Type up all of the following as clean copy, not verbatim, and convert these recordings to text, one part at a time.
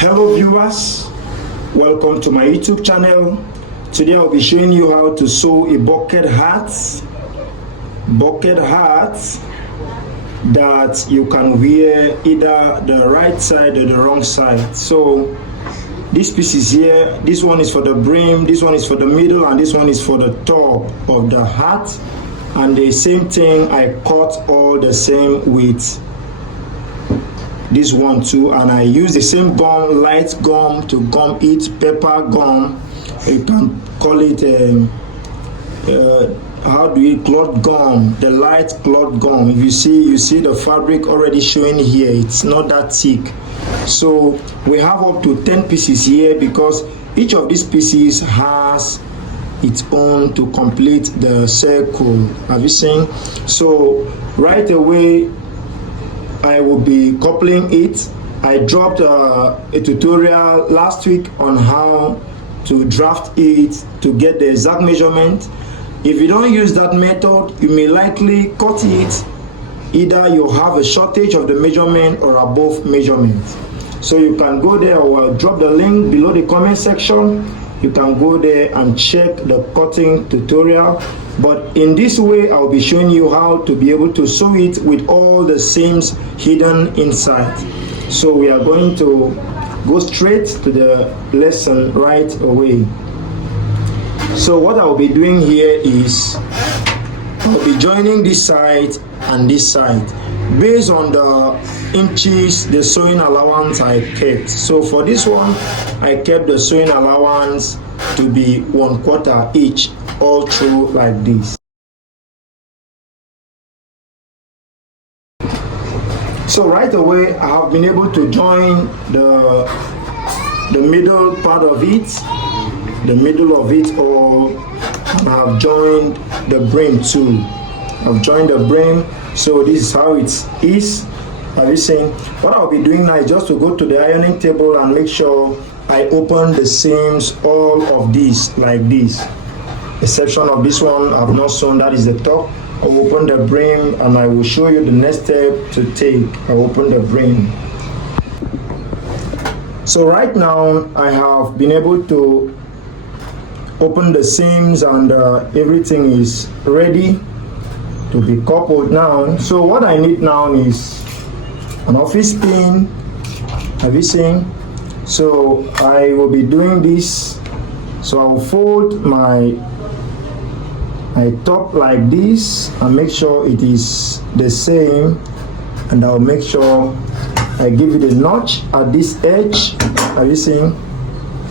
Hello viewers, welcome to my YouTube channel. Today I'll be showing you how to sew a bucket hat that you can wear either the right side or the wrong side. So this piece is here, this one is for the brim, this one is for the middle, and this one is for the top of the hat. And the same thing, I cut all the same with this one too, and I use the same gum, light gum, to gum it, pepper gum. You can call it cloth gum, the light cloth gum. If you see the fabric already showing here, it's not that thick. So we have up to 10 pieces here because each of these pieces has its own to complete the circle. Have you seen? So right away I will be coupling it. I dropped a tutorial last week on how to draft it to get the exact measurement. If you don't use that method, you may likely cut it. Either you have a shortage of the measurement or above measurement. So you can go there, or I'll drop the link below the comment section. You can go there and check the cutting tutorial. But in this way, I'll be showing you how to be able to sew it with all the seams hidden inside. So we are going to go straight to the lesson right away. So what I'll be doing here is I'll be joining this side and this side based on the inches, the sewing allowance I kept. So for this one, I kept the sewing allowance to be 1/4 each, all through like this. So right away I have been able to join the middle part of it, all, and I have joined the brim too. I've joined the brim. So this is how it is. Have you seen? What I'll be doing now is just to go to the ironing table and make sure I open the seams, all of these like this. Exception of this one I've not sewn, that is the top. I'll open the brim and I will show you the next step to take. I'll open the brim. So right now I have been able to open the seams and everything is ready to be coupled now. So what I need now is an office pin. Have you seen? So I will be doing this. So I'll fold my top like this and make sure it is the same, and I'll make sure I give it a notch at this edge. Have you seen?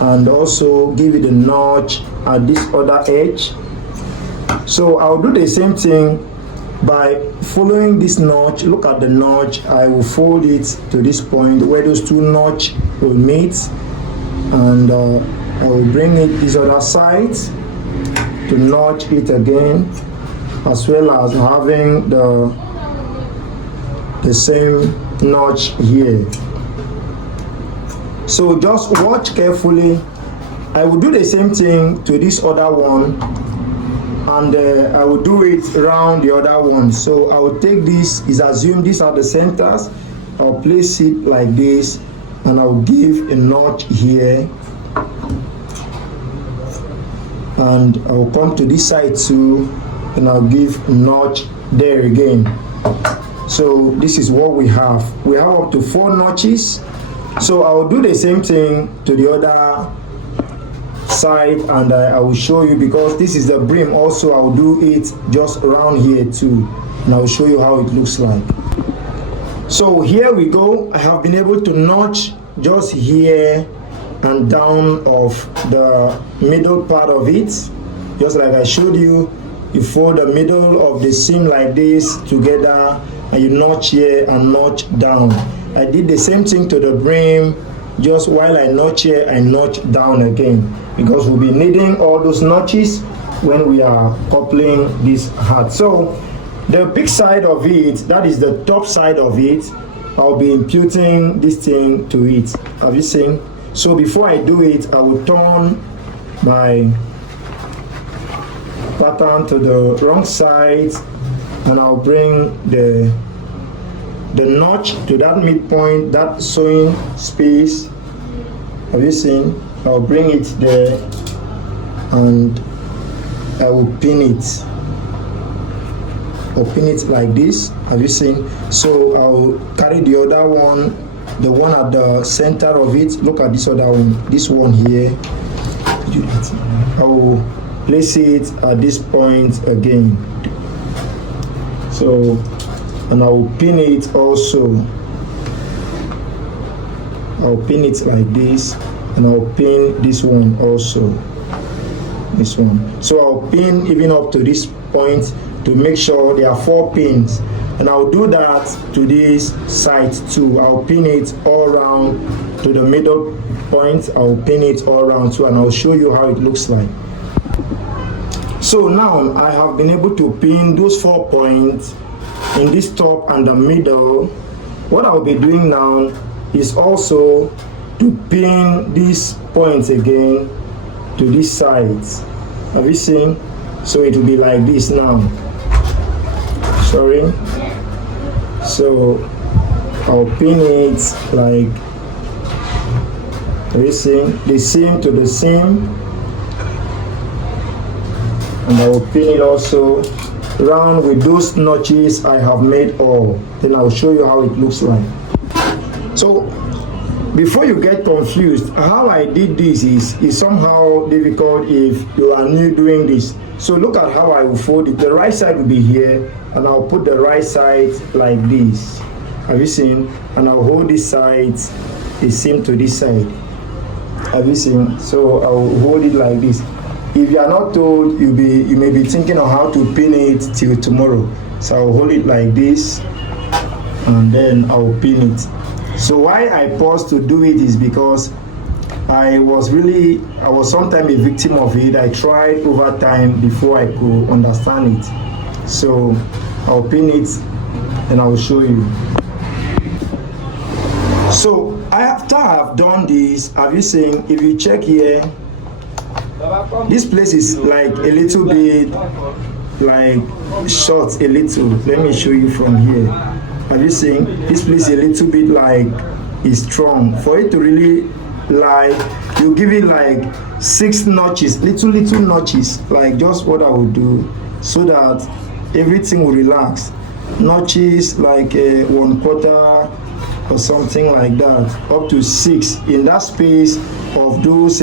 And also give it a notch at this other edge. So I'll do the same thing by following this notch. Look at the notch. I will fold it to this point where those two notches will meet, and I will bring it this other side to notch it again, as well as having the same notch here. So just watch carefully. I will do the same thing to this other one, and I will do it around the other one. So I will take this, is assume these are the centers. I'll place it like this, and I'll give a notch here, and I'll come to this side too, and I'll give a notch there again. So this is what we have. We have up to 4 notches. So I will do the same thing to the other side, and I will show you, because this is the brim also. I'll do it just around here too, and I'll show you how it looks like. So here we go. I have been able to notch just here and down of the middle part of it, just like I showed you. You fold the middle of the seam like this together, and you notch here and notch down. I did the same thing to the brim. Just while I notch here, I notch down again, because we'll be needing all those notches when we are coupling this hat. So the big side of it, that is the top side of it, I'll be imputing this thing to it. Have you seen? So before I do it, I will turn my pattern to the wrong side, and I'll bring the notch to that midpoint, that sewing space, Have you seen? I'll bring it there and I will pin it. I'll pin it like this. Have you seen? So I'll carry the other one, the one at the center of it. Look at this other one, this one here. I will place it at this point again. So, and I will pin it also. I'll pin it like this, and I'll pin this one also. This one. So I'll pin even up to this point to make sure there are 4 pins. And I'll do that to this side too. I'll pin it all around to the middle point. I'll pin it all around too, and I'll show you how it looks like. So now I have been able to pin those 4 points in this top and the middle. What I'll be doing now is also to pin these points again to these sides. Have you seen? So it will be like this now. Sorry. So I'll pin it like, have you seen? The seam to the seam, and I will pin it also round with those notches I have made all. Then I'll show you how it looks like. So before you get confused, how I did this is somehow difficult if you are new doing this. So look at how I will fold it. The right side will be here, and I'll put the right side like this. Have you seen? And I'll hold this side the same to this side. Have you seen? So I'll hold it like this. If you are not told, you may be thinking of how to pin it till tomorrow. So I'll hold it like this, and then I'll pin it. So why I paused to do it is because I was sometimes a victim of it. I tried over time before I could understand it. So I'll pin it and I will show you. So after I've done this, have you seen, if you check here, this place is like a little bit like short a little. Let me show you from here. Have you seen? This place is a little bit like is strong. For it to really lie, you give it like 6 notches, little notches, like just what I would do, so that everything will relax. Notches like 1/4 or something like that, up to 6 in that space of those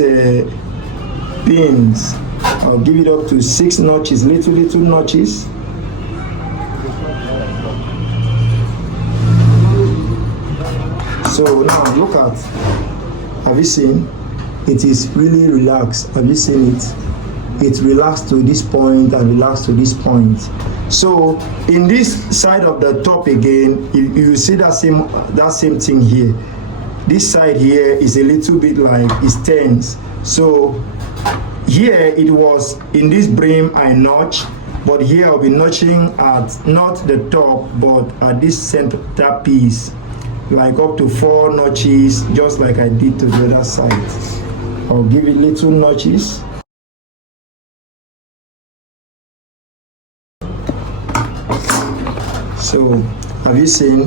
pins. I'll give it up to 6 notches, little notches. So now look at, have you seen? It is really relaxed. Have you seen it? It relaxed to this point and relaxed to this point. So in this side of the top again, you see that same thing here. This side here is a little bit like it's tense. So here it was in this brim I notch, but here I'll be notching at not the top but at this center piece, like up to 4 notches, just like I did to the other side. I'll give it little notches. So have you seen?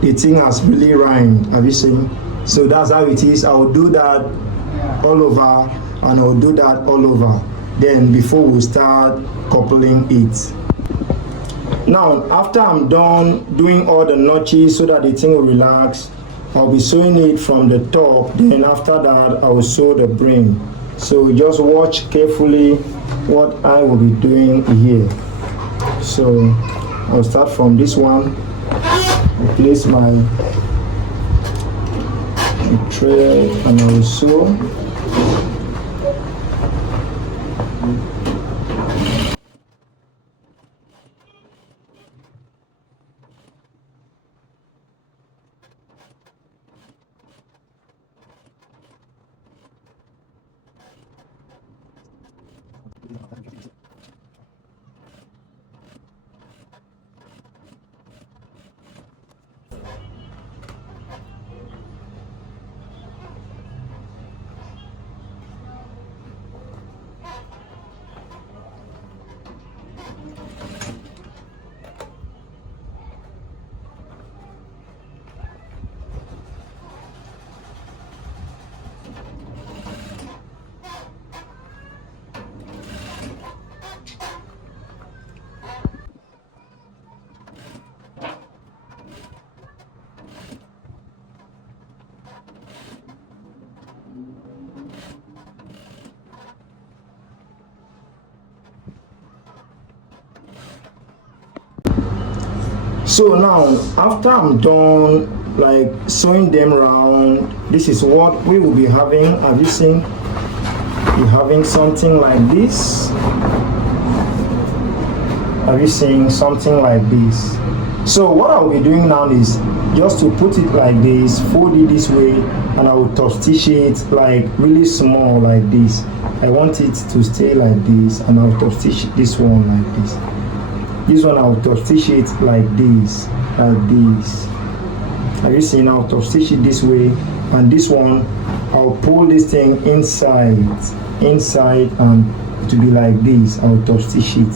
The thing has really rhymed. Have you seen? So that's how it is. I'll do that all over, and I'll do that all over. Then before we start coupling it. Now after I'm done doing all the notches so that the thing will relax, I'll be sewing it from the top. Then after that I will sew the brim. So just watch carefully what I will be doing here. So I'll start from this one. I place my thread and I will sew. So now after I'm done like sewing them around, this is what we will be having. Have you seen? You're having something like this. Have you seen something like this? So what I'll be doing now is just to put it like this, fold it this way, and I will top stitch it like really small like this. I want it to stay like this, and I'll top stitch this one like this. This one I'll top stitch it like this, like this. Have you seen? I'll top stitch it this way, and this one I'll pull this thing inside, and to be like this. I'll top stitch it.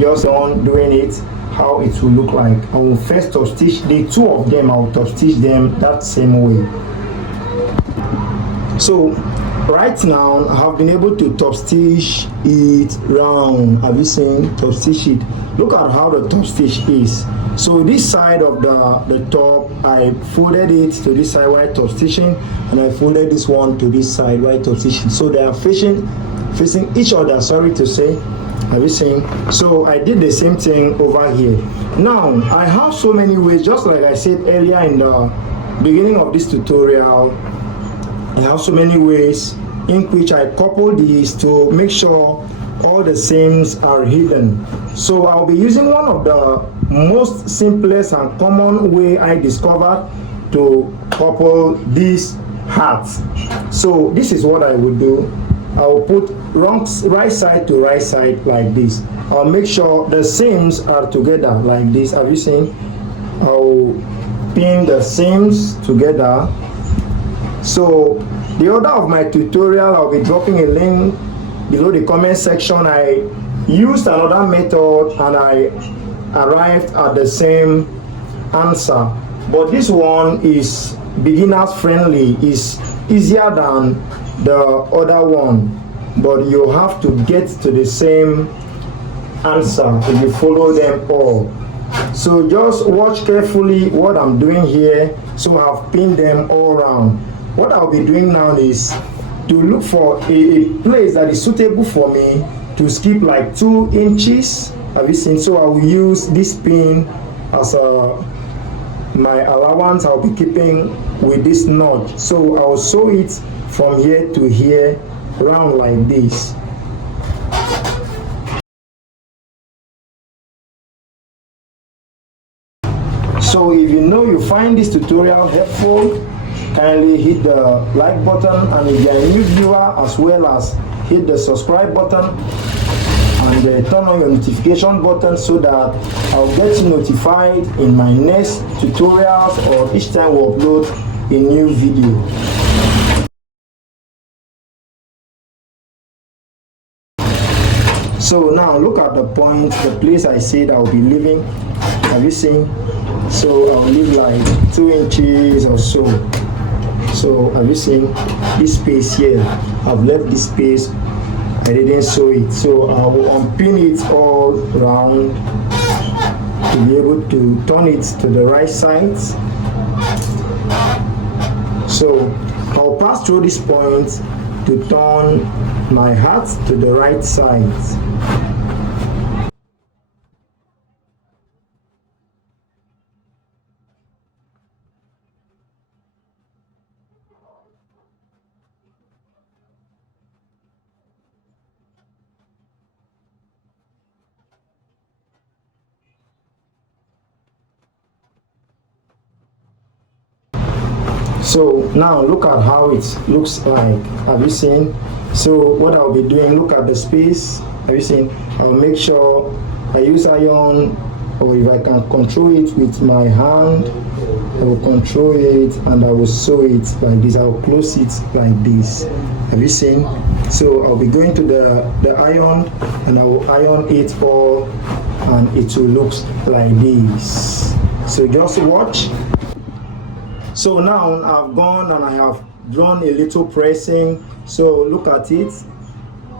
Just on doing it, how it will look like. I will first top stitch the two of them. I will top stitch them that same way. So right now I have been able to top stitch it round. Have you seen? Top stitch it. Look at how the top stitch is. So this side of the top, I folded it to this side while top stitching, and I folded this one to this side while top stitching. So they are facing each other, sorry to say. Have you seen? So I did the same thing over here. Now I have so many ways, just like I said earlier in the beginning of this tutorial. I have so many ways in which I couple these to make sure all the seams are hidden. So I'll be using one of the most simplest and common way I discovered to couple these hats. So this is what I would do. I'll put right side to right side like this. I'll make sure the seams are together like this. Have you seen? I'll pin the seams together. So the order of my tutorial, I'll be dropping a link below the comment section. I used another method and I arrived at the same answer, but this one is beginners friendly, is easier than the other one, but you have to get to the same answer if you follow them all. So just watch carefully what I'm doing here. So I've pinned them all around. What I'll be doing now is to look for a place that is suitable for me to skip like 2 inches. Have you seen? So I will use this pin as my allowance. I'll be keeping with this notch. So I'll sew it from here to here round like this. So if you find this tutorial helpful, kindly hit the like button, and if you are a new viewer, as well as hit the subscribe button and turn on your notification button so that I'll get you notified in my next tutorials or each time we upload a new video. So now look at the point, the place I said I'll be leaving. Have you seen? So I'll leave like 2 inches or so. So have you seen this space here? I've left this space. I didn't sew it. So I will unpin it all around to be able to turn it to the right side. So I'll pass through this point to turn my hat to the right side. So now look at how it looks like. Have you seen? So what I'll be doing, look at the space. Have you seen? I'll make sure I use iron, or if I can control it with my hand, I will control it and I will sew it like this. I'll close it like this. Have you seen? So I'll be going to the iron and I will iron it all, and it will look like this. So just watch. So now I've gone and I have drawn a little pressing. So look at it.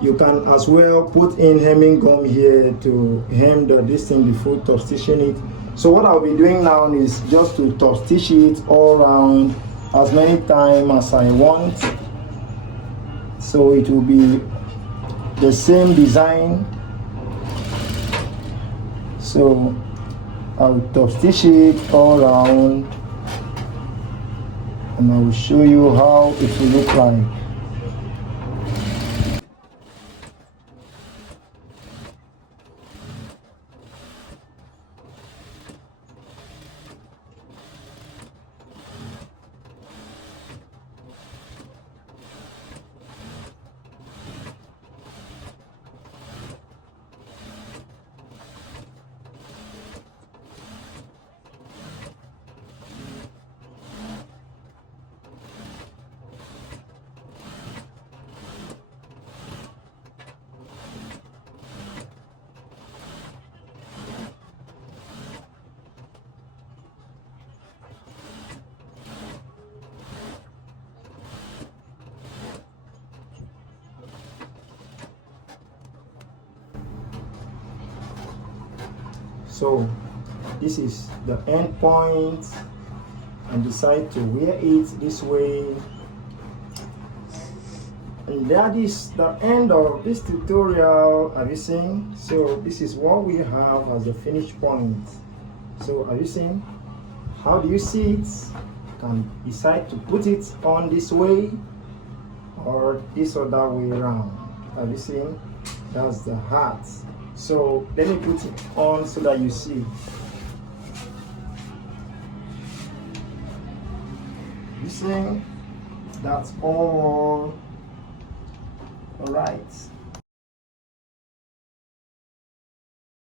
You can as well put in hemming gum here to hem this thing before top stitching it. So what I'll be doing now is just to top stitch it all around as many times as I want. So it will be the same design. So I will top stitch it all around, and I will show you how it will look like. So this is the end point, and decide to wear it this way. And that is the end of this tutorial. Have you seen? So this is what we have as the finished point. So have you seen? How do you see it? You can decide to put it on this way or this other way around. Have you seen? That's the hat. So let me put it on so that you see. You see? That's all. All right.